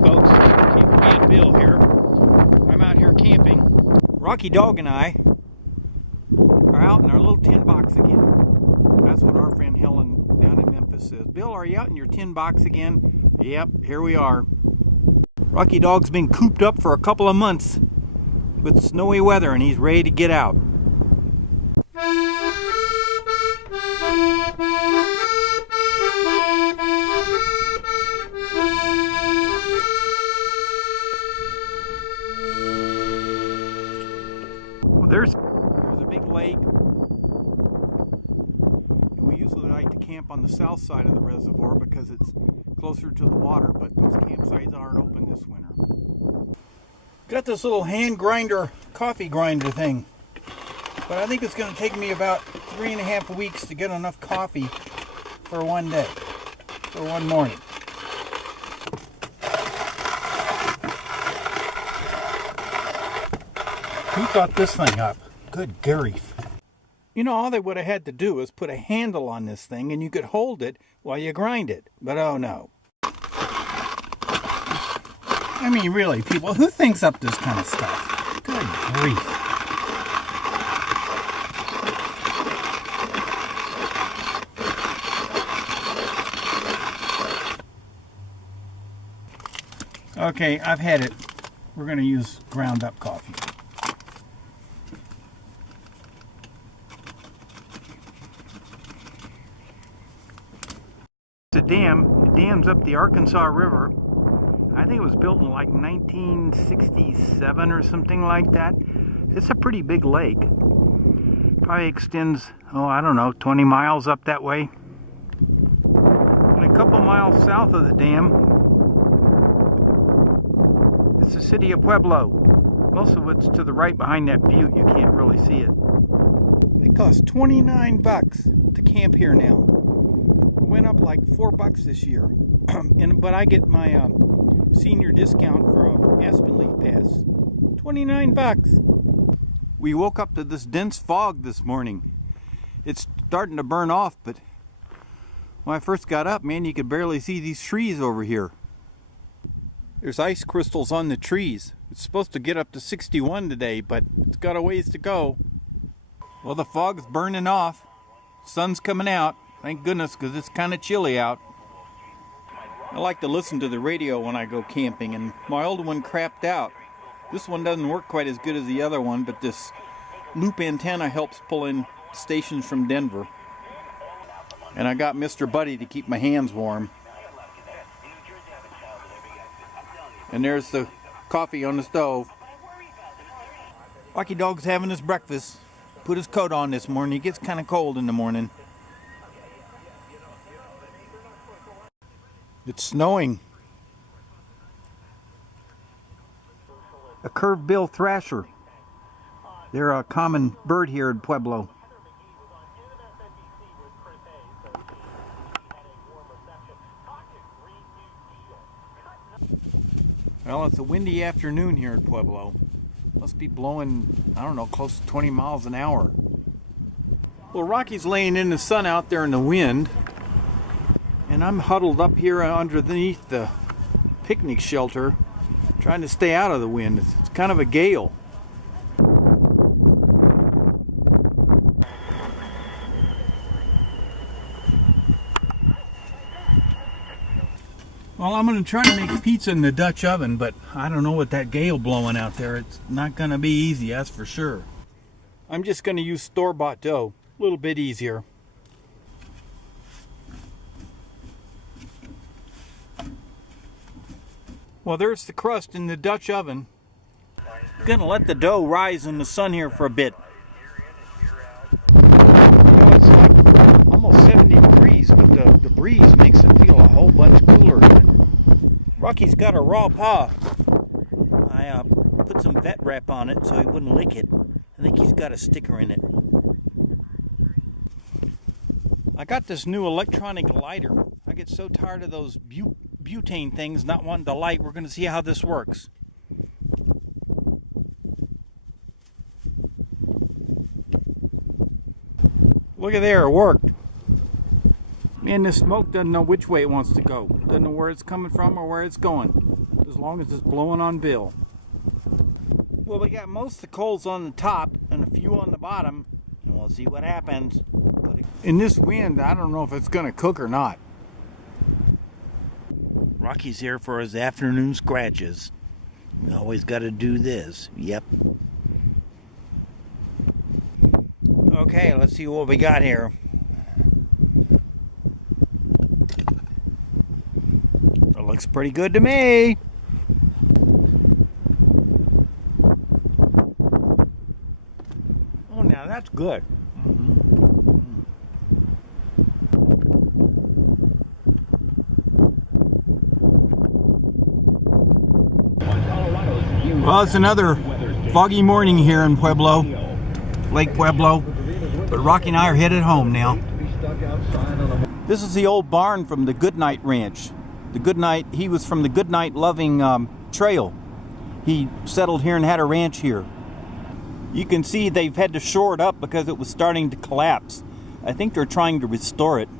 folks, Camperman Bill here. I'm out here camping. Rocky Dog and I are out in our little tin box again. That's what our friend Helen down in Memphis says. Bill, are you out in your tin box again? Yep, here we are. Rocky Dog's been cooped up for a couple of months with snowy weather and he's ready to get out. There's a big lake, and we usually like to camp on the south side of the reservoir because it's closer to the water, but those campsites aren't open this winter. Got this little hand grinder, coffee grinder thing, but I think it's going to take me about 3.5 weeks to get enough coffee for one day, for one morning. Who thought this thing up? Good grief. You know, all they would have had to do is put a handle on this thing and you could hold it while you grind it. But oh no. I mean, really, people, who thinks up this kind of stuff? Good grief. Okay, I've had it. We're going to use ground up coffee. It's a dam. It dams up the Arkansas River. I think it was built in like 1967 or something like that. It's a pretty big lake. Probably extends, oh, I don't know, 20 miles up that way. And a couple miles south of the dam, it's the city of Pueblo. Most of it's to the right behind that butte. You can't really see it. It costs 29 bucks to camp here now. Went up like $4 this year, but I get my senior discount for a Aspen Leaf Pass. 29 bucks. We woke up to this dense fog this morning. It's starting to burn off, but when I first got up, man, you could barely see these trees over here. There's ice crystals on the trees. It's supposed to get up to 61 today, but it's got a ways to go. Well, the fog's burning off. Sun's coming out. Thank goodness, because it's kind of chilly out. I like to listen to the radio when I go camping, and my old one crapped out. This one doesn't work quite as good as the other one, but this loop antenna helps pull in stations from Denver. And I got Mr. Buddy to keep my hands warm. And there's the coffee on the stove. Rocky Dog's having his breakfast. Put his coat on this morning. It gets kind of cold in the morning. It's snowing. A curved-bill thrasher. They're a common bird here in Pueblo. Well, it's a windy afternoon here in Pueblo. Must be blowing, I don't know, close to 20 miles an hour. Well, Rocky's laying in the sun out there in the wind. And I'm huddled up here underneath the picnic shelter, trying to stay out of the wind. It's kind of a gale. Well, I'm going to try to make pizza in the Dutch oven, but I don't know with that gale blowing out there. It's not going to be easy, that's for sure. I'm just going to use store-bought dough. A little bit easier. Well, there's the crust in the Dutch oven. Gonna let the dough rise in the sun here for a bit. You know, it's like almost 70 degrees, but the breeze makes it feel a whole bunch cooler. Rocky's got a raw paw. I put some vet wrap on it so he wouldn't lick it. I think he's got a sticker in it. I got this new electronic lighter. I get so tired of those butane things not wanting to light. We're going to see how this works. Look at there, it worked. Man, this smoke doesn't know which way it wants to go. Doesn't know where it's coming from or where it's going. as long as it's blowing on Bill. Well, we got most of the coals on the top and a few on the bottom, and we'll see what happens. In this wind, I don't know if it's gonna cook or not. Rocky's here for his afternoon scratches. We always gotta do this. Yep. Okay, let's see what we got here. It looks pretty good to me. Oh, now that's good. Well, it's another foggy morning here in Pueblo, Lake Pueblo, but Rocky and I are headed home now. This is the old barn from the Goodnight Ranch. The Goodnight, he was from the Goodnight Loving Trail. He settled here and had a ranch here. You can see they've had to shore it up because it was starting to collapse. I think they're trying to restore it.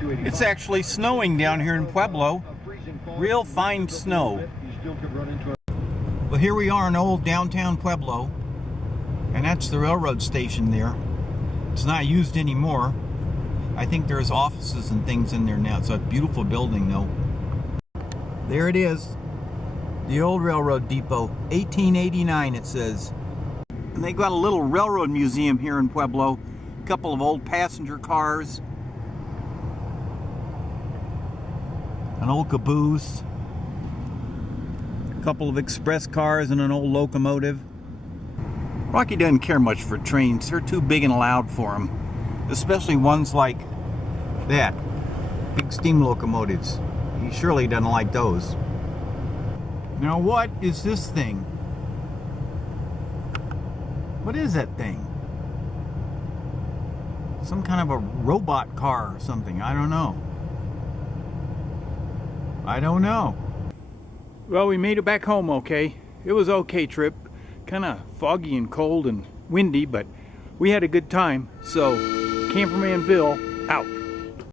It's actually snowing down here in Pueblo. Real fine snow. Well, here we are in old downtown Pueblo, and that's the railroad station there. It's not used anymore. I think there's offices and things in there now. It's a beautiful building though. There it is. The old railroad depot, 1889 it says. And they got a little railroad museum here in Pueblo. A couple of old passenger cars. An old caboose. A couple of express cars and an old locomotive. Rocky doesn't care much for trains. They're too big and loud for him. Especially ones like that. Big steam locomotives. He surely doesn't like those. Now what is this thing? What is that thing? Some kind of a robot car or something. I don't know. I don't know. Well, we made it back home okay. It was an okay trip. Kind of foggy and cold and windy, but we had a good time. So, Camperman Bill, out.